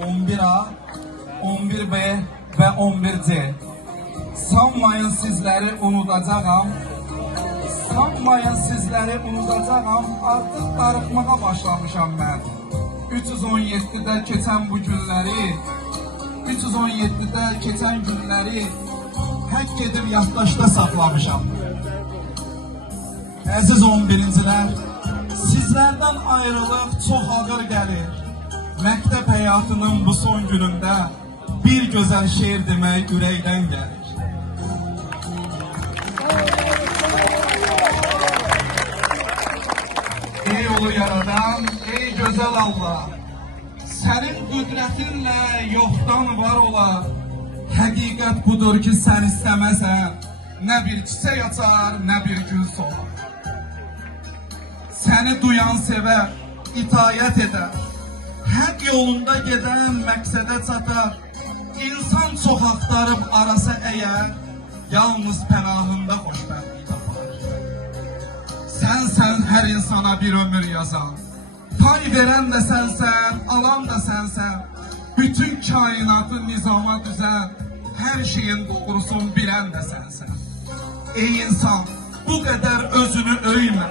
11A, 11B ve 11C. Sanmayın sizleri unutacağım. Sanmayın sizleri unutacağım. Artık darıxmağa başlamışam ben. 317'de keçen bu günleri, 317'de keçen günleri hak edip yaddaşda saxlamışam. Əziz 11-cilər, sizlərdən ayrılıq çox ağır gəlir. Məktəb həyatının bu son günündə bir gözəl şeir demək ürəkdən gəlir. Ey ulu yaradan, ey gözəl Allah, sənin qüdrətinlə yoxdan var olar. Həqiqət budur ki, sən istəməsən, nə bir çiçək açar, nə bir gül solar. Səni duyan sevər, itayət edər. Haqq yolunda gedən məqsədə çatar. İnsan çox axtarıb arasa əgər, yalnız pənahında xoşbəxtlik tapar. Sənsən hər insana bir ömür yazan. Pay verən də sənsən, alan da sənsən. Bütün kainatı nizama düzən, hər şeyin doğrusunu bilən də sənsən. Ey insan, bu qədər özünü öymə.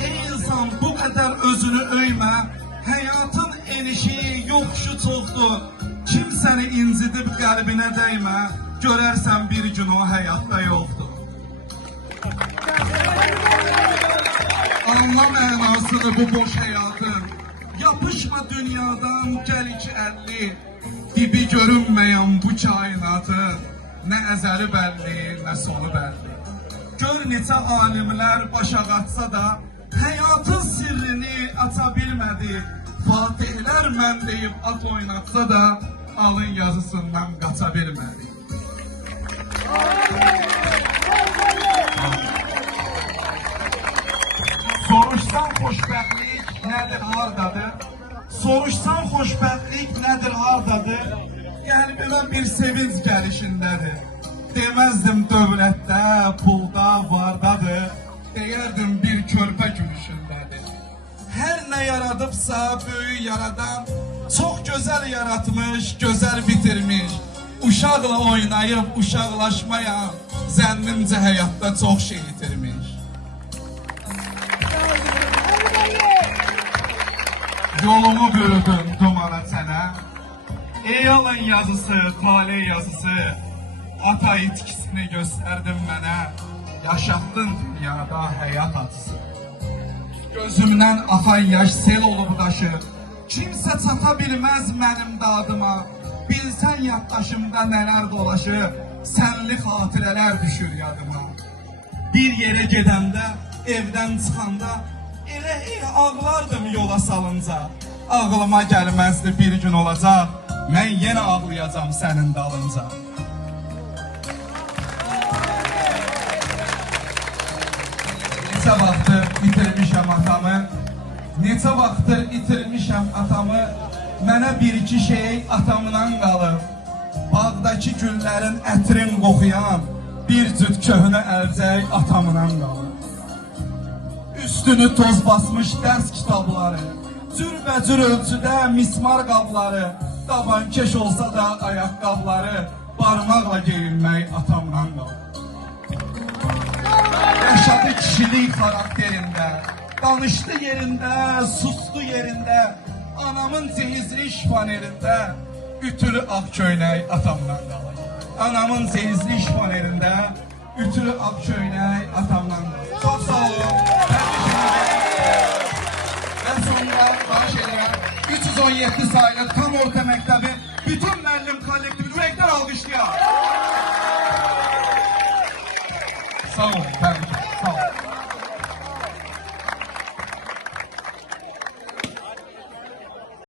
Ey insan, bu qədər özünü öymə. Həyatın enişi, yoxuşu çoxdur. Kim səni incidib qəlbinə dəymə, görərsən bir gün o həyatda yoxdur. Anla mənasını bu boş həyatın. Yapışma dünyadan, gəl iki əlli. Dibi görünməyən bu kainatın nə əzəli bəlli, nə sonu bəlli. Gör neçə alimlər baş ağatsa da həyatın sirrini aça bilmədi. Fatihlər mən deyib at oynatsa da alın yazısından qaça bilmədi. Soruşsan xoşbəxtlik nədir, hardadır? Soruşsan xoşbəxtlik nədir, hardadır? Qəlbimə bir sevinç gəlişindədir. Deməzdim dövlətdə, pulda, vardadır. Deyərdim bir körpə gülüşündədir. Hər nə yaradıbsa böyük yaradan, çox gözəl yaratmış, gözəl bitirmiş. Uşaqla oynayıb uşaqlaşmayan, zənnimcə həyatda çox şey itirmiş. Yolumu bürüdüm dumana sənə. Ey alın yazısı, tale yazısı. Ata itkisini göstərdin mənə. Yaşatdın dünyada həyat acısı. Gözümdən axan yaş sel olub daşı. Kimsə çata bilməz mənim dadıma. Bilsən yaddaşımda nələr dolaşır. Sənli xatirələr düşür yadıma. Bir yerə gedəndə, evdən çıxanda elə ağlardım yola salınca. Ağlıma gəlməzdi bir gün olacaq. Mən yenə ağlayacam sənin dalınca. Neçə vaxtdır itirmişəm atamı. Neçə vaxtdır itirmişəm atamı. Mənə bir-iki şey atamdan qalıb. Bağdakı güllərin ətrin qoxuyan bir cüt köhnə əlcək atamdan qalıb. Üstünü toz basmış dərs kitabları, cürbəcür ölçüdə mismar qabları, dabankeş olsa da ayaqqabları, barmaqla geyinmək atamdan qalıb. Yaşadı kişilik xarakterində, danışdı yerində, sustu yerində, anamın cehizli şifanerində, ütülü ağ köynək atamdan qalıb. Anamın cehizli şifanerində, ütülü ağ köynək atamdan qalıb. Çox sağ olun. Və sonunda baş edirəm 317 sayılı tam orta məktəbi bütün müəllim kollektivini ürəkdən alqışlayaq. Sağ olun.